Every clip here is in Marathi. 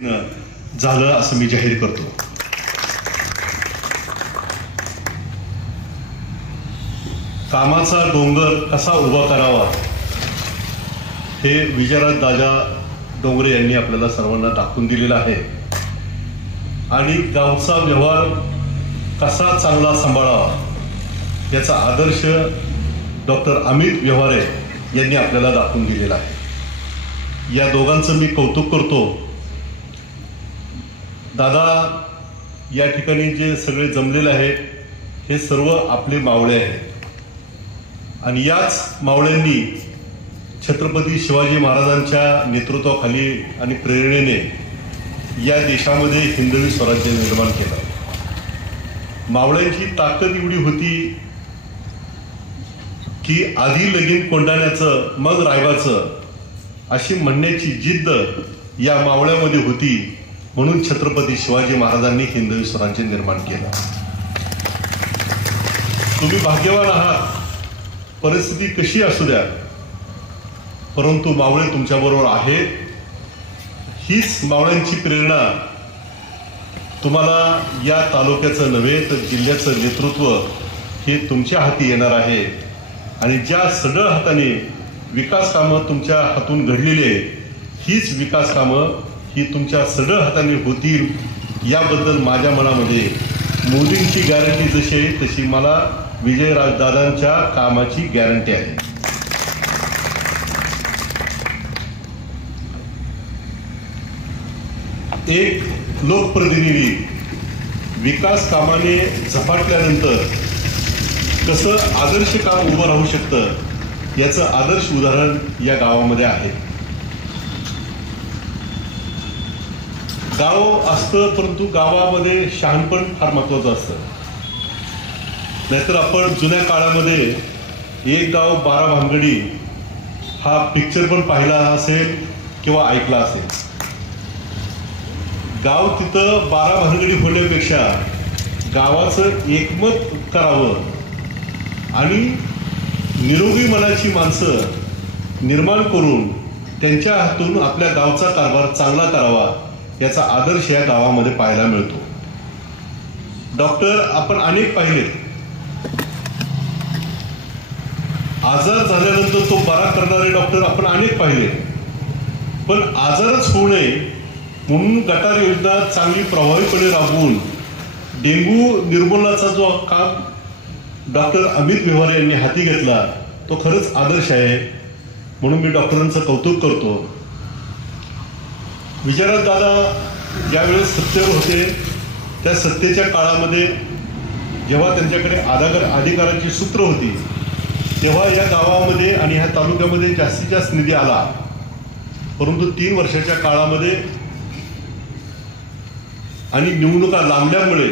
झालं असं मी जाहीर करतो। कामाचा डोंगर कसा उभा करावा हे विजयराज दादा डोंगरे यांनी आपल्याला सर्वांना दाखवून दिलेलं आहे आणि गावचा व्यवहार कसा चांगला सांभाळावा याचा आदर्श डॉक्टर अमित व्यवहारे यांनी आपल्याला दाखवून दिलेला आहे। या दोघांचं मी कौतुक करतो। दादा या ठिकाणी जे सगळे जमलेले आहेत हे सर्व आपले मावळे आहेत आणि याच मावळ्यांनी छत्रपती शिवाजी महाराजांच्या नेतृत्वाखाली आणि प्रेरणेने या देशामध्ये हिंदवी स्वराज्य निर्माण केलं। मावळ्यांची ताकद एवढी होती की आधी लगीन कोंडाण्याचं मग रायबाचं अशी म्हणण्याची जिद्द या मावळ्यामध्ये होती, म्हणून छत्रपती शिवाजी महाराजांनी हिंदवी स्वराज्य निर्माण केलं। तुम्ही भाग्यवान आहात, परिस्थिती कशी असू द्या, परंतु मावळे तुमच्याबरोबर आहेत। हीच मावळ्यांची प्रेरणा तुम्हाला या तालुक्याचं नव्हे तर जिल्ह्याचं नेतृत्व हे तुमच्या हाती येणार आहे आणि ज्या सढळ हाताने विकास कामं तुमच्या हातून घडलेली हीच विकास कामं ही तुमच्या सढळ हाताने होतील याबद्दल माझ्या मनामध्ये मोदींची गॅरंटी जशी आहे तशी मला विजयराजदादांच्या कामाची गॅरंटी आहे। एक लोकप्रतिनिधी विकास कामाने झपाटल्यानंतर कसं आदर्श काम उभं राहू शकतं याचं आदर्श उदाहरण या गावामध्ये आहे। गाव असतं परंतु गावामध्ये शहाणपण फार महत्वाचं असतं। नाहीतर आपण जुन्या काळामध्ये एक गाव 12 भानगडी हा पिक्चर पण पाहिला असेल किंवा ऐकला असेल। गाव तिथं 12 भानगडी होण्यापेक्षा गावाचं एकमत करावं आणि निरोगी मनाची माणसं निर्माण करून त्यांच्या हातून आपल्या गावचा कारभार चांगला करावा याचा आदर्श या गावामध्ये पाहायला मिळतो। डॉक्टर आपण अनेक पाहिलेत, आजार झाल्यानंतर तो बरा करणारे डॉक्टर आपण अनेक पाहिले, पण आजारच होऊ नये म्हणून गटार योजना चांगली प्रभावीपणे राबवून डेंग्यू निर्मूलनाचा जो काम डॉक्टर अमित व्यवहारे यांनी हाती घेतला तो खरंच आदर्श आहे, म्हणून मी डॉक्टरांचं कौतुक करतो। विजयराज दादा ज्यावेळेस सत्तेवर होते त्या सत्तेच्या काळामध्ये जेव्हा त्यांच्याकडे अधिकाराची सूत्र होती तेव्हा या गावामध्ये आणि ह्या तालुक्यामध्ये जास्तीत जास्त निधी आला, परंतु 3 वर्षाच्या काळामध्ये आणि निवडणुका लांबल्यामुळे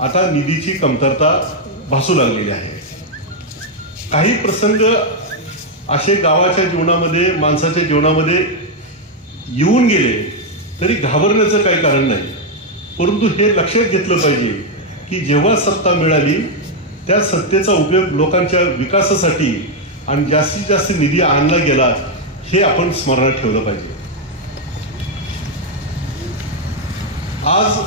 आता निधीची कमतरता भासू लागलेली आहे। काही प्रसंग असे गावाच्या जीवनामध्ये माणसाच्या जीवनामध्ये येऊन गेले तरी घाबरण्याचं काही कारण नाही, परंतु हे लक्षात घेतलं पाहिजे की जेव्हा सत्ता मिळाली त्या सत्तेचा उपयोग लोकांच्या विकासासाठी आणि जास्तीत जास्त निधी आणला गेला हे आपण स्मरणात ठेवलं पाहिजे। आज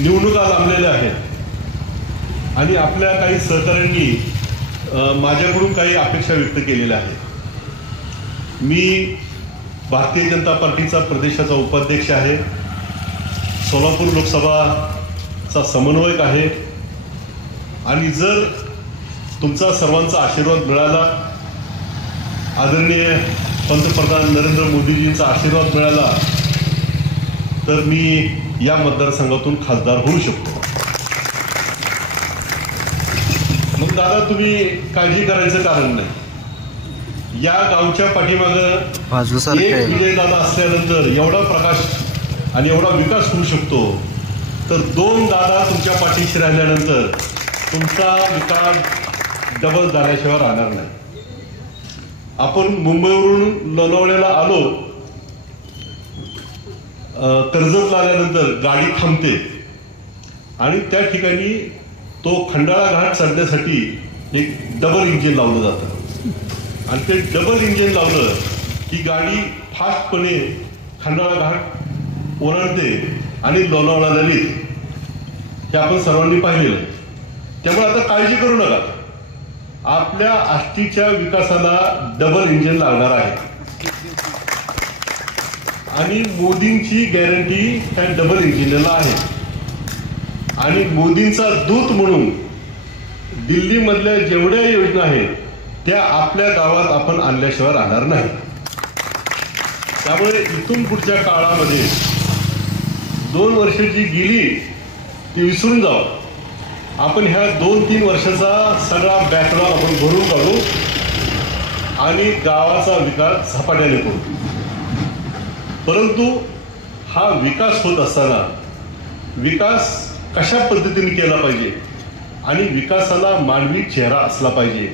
निवडणुका लांबलेल्या आहेत आणि आपल्या काही सहकाऱ्यांनी माझ्याकडून काही अपेक्षा व्यक्त केलेल्या आहेत। मी भारतीय जनता पार्टीचा प्रदेशाचा उपाध्यक्ष आहे, सोलापूर लोकसभाचा समन्वयक आहे आणि जर तुमचा सर्वांचा आशीर्वाद मिळाला, आदरणीय पंतप्रधान नरेंद्र मोदीजींचा आशीर्वाद मिळाला तर मी या मतदारसंघातून खासदार होऊ शकतो। मग दादा तुम्ही काळजी करायचं कारण नाही। या गावच्या पाठीमागं एक विजय दादा असल्यानंतर एवढा प्रकाश आणि एवढा विकास होऊ शकतो, तर 2 दादा तुमच्या पाठीशी राहिल्यानंतर तुमचा विकास डबल झाल्याशिवाय राहणार नाही। आपण मुंबईवरून लोणावळ्याला आलो, कर्जतला आल्यानंतर गाडी थांबते आणि त्या ठिकाणी तो खंडाळा घाट चढण्यासाठी एक डबल इंजिन लावलं जातं आणि ते डबल इंजिन लावलं की गाडी फास्टपणे खंडाळा घाट ओलांडते आणि लोणावळा ललित हे आपण सर्वांनी पाहिलेलं आहे. त्यामुळे आता काळजी करू नका, आपल्या आष्टीच्या विकासाला डबल इंजिन लागणार आहे आणि मोदींची गॅरंटी त्या डबल इंजिनला आहे. आणि मोदींचा दूत म्हणून दिल्लीमधल्या जेवढ्या योजना आहेत त्या आपल्या गावात आपण आणल्याशिवाय राहणार नाही. त्यामुळे इथून पुढच्या काळामध्ये 2 वर्ष जी गेली ती विसरून जाऊ. आपण ह्या 2-3 वर्षाचा सगळा बॅकलॉग आपण भरून काढू आणि गावाचा विकास झपाट्याने करू. परंतु हा विकास होत असताना विकास कशा पद्धतीने केला पाहिजे आणि विकासाला मानवी चेहरा असला पाहिजे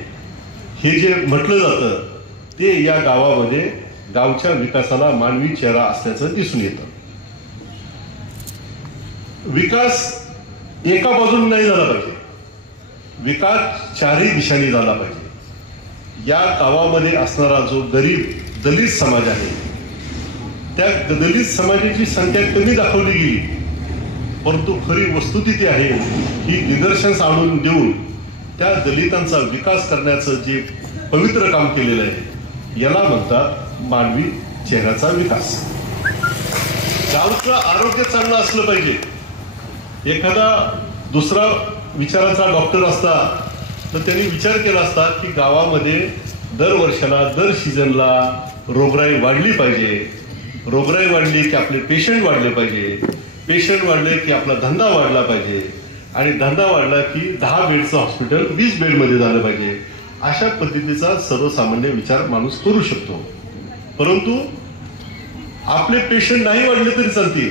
हे जे म्हटलं जातं ते या गावामध्ये गावच्या विकासाला मानवी चेहरा असल्याचं दिसून येतं. विकास एका बाजूने नाही झाला पाहिजे, विकास चारही दिशांनी झाला पाहिजे. या गावामध्ये असणारा जो गरीब दलित समाज आहे त्या दलित समाजाची संख्या कमी दाखवली गेली, परंतु खरी वस्तुस्थिती आहे ही निदर्शनास आणून देऊन त्या दलितांचा विकास करण्याचं जे पवित्र काम केलेलं आहे याला म्हणतात मानवी चेहऱ्याचा विकास. गावचं आरोग्य चांगलं असलं पाहिजे. एखादा दुसरा विचाराचा डॉक्टर असता तर त्यांनी विचार केला असता की गावामध्ये दर वर्षाला दर सीझनला रोगराई वाढली पाहिजे, रोगराई वाढली की आपले पेशंट वाढले पाहिजे, पेशंट वाढले की आपला धंदा वाढला पाहिजे आणि धंदा वाढला की 10 बेडचं हॉस्पिटल 20 बेडमध्ये झालं पाहिजे. अशा पद्धतीचा सर्वसामान्य विचार माणूस करू शकतो. परंतु आपले पेशंट नाही वाढले तरी चालतील,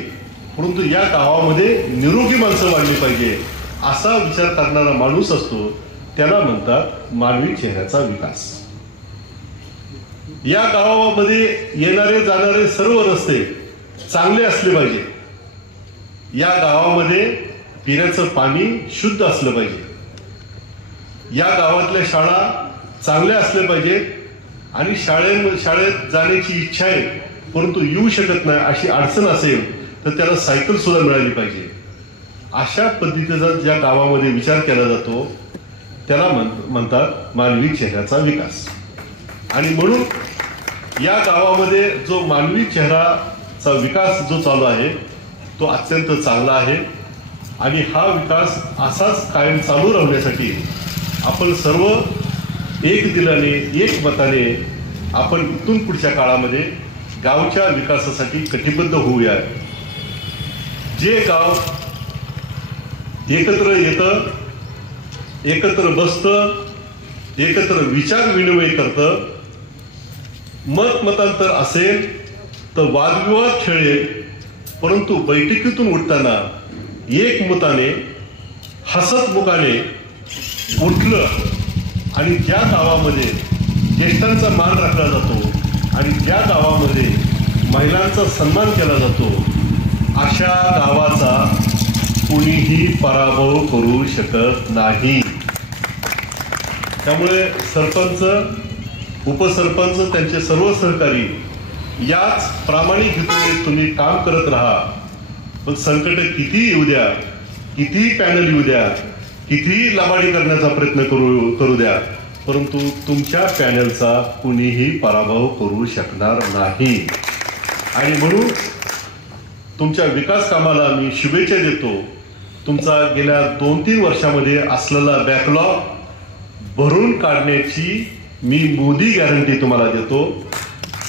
परंतु या गावामध्ये निरोगी माणसं वाढली पाहिजे असा विचार करणारा माणूस असतो त्याला म्हणतात मानवी चेहऱ्याचा विकास. या गावामध्ये येणारे जाणारे सर्व रस्ते चांगले असले पाहिजे. या गावामध्ये पिण्याचं पाणी शुद्ध असलं पाहिजे. या गावातल्या शाळा चांगल्या असल्या पाहिजेत आणि शाळेत जाण्याची इच्छा आहे परंतु येऊ शकत नाही अशी अडचण असेल तर त्याला सायकल सुद्धा मिळाली पाहिजे. अशा पद्धतीचा ज्या गावामध्ये विचार केला जातो त्याला म्हणतात मानवी चेहऱ्याचा विकास. आणि म्हणून या गावामध्ये जो मानवी चेहराचा विकास जो चालू आहे तो अत्यंत चांगला आहे आणि हा विकास असाच कायम चालू राहण्यासाठी आपण सर्व एक दिलाने एक मताने आपण इथून पुढच्या काळामध्ये गावच्या विकासासाठी कटिबद्ध होऊया. जे गाव एकत्र येतं, एकत्र बसतं, एकत्र विचार विनिमय करतं, मतांतर असेल तर वादविवाद खेळेल, परंतु बैठकीतून उठताना एकमताने हसतमुखाने उठलं आणि ज्या गावामध्ये ज्येष्ठांचा मान राखला जातो आणि ज्या गावामध्ये महिलांचा सन्मान केला जातो अशा गावाचा कुणीही पराभव करू शकत नाही. त्यामुळे सरपंच, उपसरपंच, त्यांचे सर्व सहकारी याच प्रामाणिक हेतूने तुम्ही काम करत राहा. पण संकट किती येऊ द्या, किती पॅनल येऊ द्या, किती लबाडी करण्याचा प्रयत्न करू द्या, परंतु तुमच्या पॅनलचा कुणीही पराभव करू शकणार नाही. आणि म्हणून तुमच्या विकास कामाला मी शुभेच्छा देतो. तुमचा गेल्या 2-3 वर्षामध्ये असलेला बॅकलॉग भरून काढण्याची मी मोदी गॅरंटी तुम्हाला देतो.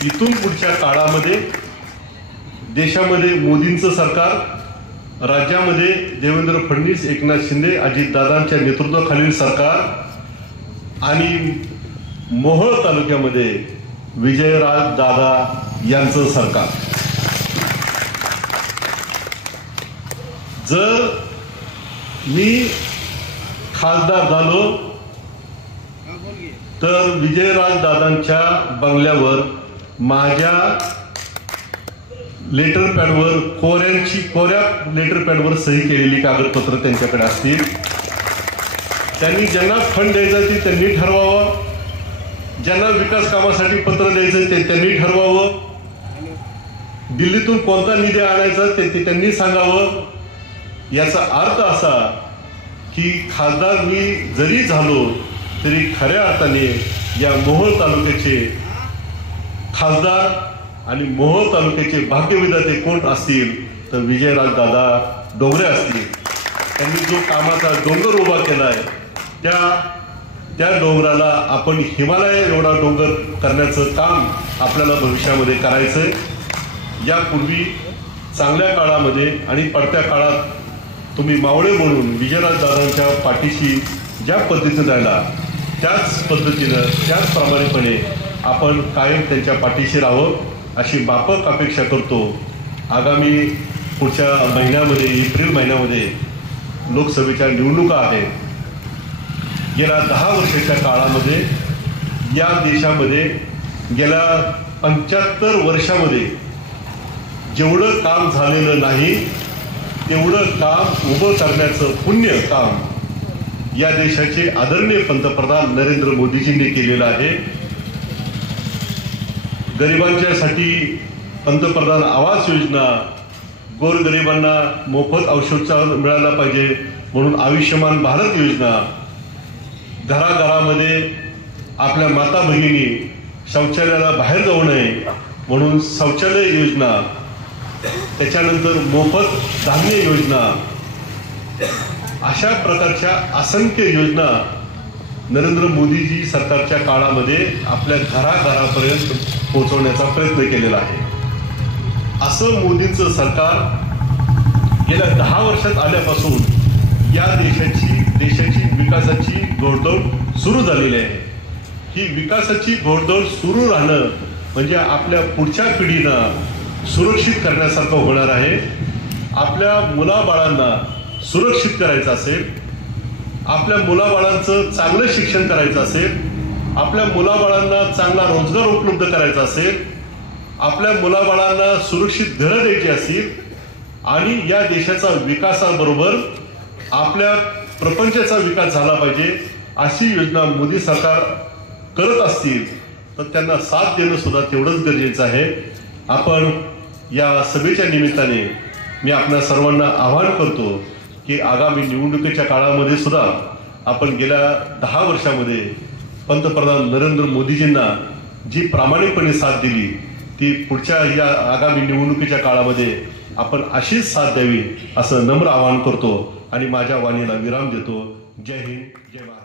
इथून पुढच्या काळामध्ये देशामध्ये मोदींचं सरकार, राज्यामध्ये देवेंद्र फडणवीस, एकनाथ शिंदे, अजितदादांच्या नेतृत्वाखालील सरकार आणि मोहोळ तालुक्यामध्ये विजयराज दादा यांचं सरकार. जर मी खासदार झालो तर विजयराज दादांच्या बंगल्यावर माझ्या लेटर पॅडवर कोऱ्या लेटर पॅडवर सही केलेली कागदपत्र त्यांच्याकडे असतील. त्यांनी ज्यांना फंड द्यायचं ते त्यांनी ठरवावं, ज्यांना विकास कामासाठी पत्र द्यायचं ते त्यांनी ठरवावं. दिल्लीतून कोणता निधी आणायचा ते त्यांनी सांगावं. याचा अर्थ असा की खासदार मी जरी झालो तरी खऱ्या अर्थाने या मोहोळ तालुक्याचे खासदार आणि मोहोळ तालुक्याचे भाग्यविधाते कोण असतील तर विजयराजदादा डोंगरे असतील. त्यांनी जो कामाचा डोंगर उभा केलाय त्या डोंगराला आपण हिमालय एवढा डोंगर करण्याचं काम आपल्याला भविष्यामध्ये करायचंय. यापूर्वी चांगल्या काळामध्ये आणि पडत्या काळात तुम्ही मावळे म्हणून विजयराजदादांच्या पाठीशी ज्या पद्धतीने राहिला त्याच पद्धतीनं त्याच प्रामाणिकपणे आपण कायम त्यांच्या पाठीशी राहावं अशी माफक अपेक्षा करतो. आगामी पुढच्या महिन्यामध्ये एप्रिल महिन्यामध्ये लोकसभेच्या निवडणुका आहेत. गेल्या 10 वर्षाच्या काळामध्ये या देशामध्ये गेल्या 75 वर्षामध्ये जेवढं काम झालेलं नाही तेवढं काम उभं करण्याचं पुण्य काम या देशाचे आदरणीय पंतप्रधान नरेंद्र मोदीजींनी केलेलं आहे. गरिबांच्यासाठी पंतप्रधान आवास योजना, गोरगरिबांना मोफत औषधोपचार मिळाला पाहिजे म्हणून आयुष्यमान भारत योजना, घराघरामध्ये आपल्या माता भगिनी शौचालयाला बाहेर जाऊ नये म्हणून शौचालय योजना, त्याच्यानंतर मोफत धान्य योजना, अशा प्रकारच्या असंख्य योजना नरेंद्र मोदीजी सरकारच्या काळामध्ये आपल्या घराघरापर्यंत पोहोचवण्याचा प्रयत्न केलेला आहे. असं मोदींचं सरकार गेल्या 10 वर्षात आल्यापासून या देशाची विकासाची घोडदौड सुरू झालेली आहे. ही विकासाची घोडदौड सुरू राहणं म्हणजे आपल्या पुढच्या पिढीला सुरक्षित करण्यासारखं होणार आहे. आपल्या मुलाबाळांना सुरक्षित करायचं असेल, आपल्या मुलाबाळांचं चांगलं शिक्षण करायचं असेल, आपल्या मुलाबाळांना चांगला रोजगार उपलब्ध करायचा असेल, आपल्या मुलाबाळांना सुरक्षित घरं द्यायची असतील आणि या देशाचा विकासाबरोबर आपल्या प्रपंचाचा विकास झाला पाहिजे अशी योजना मोदी सरकार करत असतील तर त्यांना साथ देणं सुद्धा तेवढंच गरजेचं आहे. आपण या सभेच्या निमित्ताने मी आपल्या सर्वांना आवाहन करतो की आगामी निवडणुकीच्या काळामध्ये सुद्धा आपण गेल्या 10 वर्षामध्ये पंतप्रधान नरेंद्र मोदीजींना जी प्रामाणिकपणे साथ दिली ती पुढच्या या आगामी निवडणुकीच्या काळामध्ये आपण अशीच साथ द्यावी असं नम्र आवाहन करतो आणि माझ्या वाणीला विराम देतो. जय हिंद, जय महाराष्ट्र.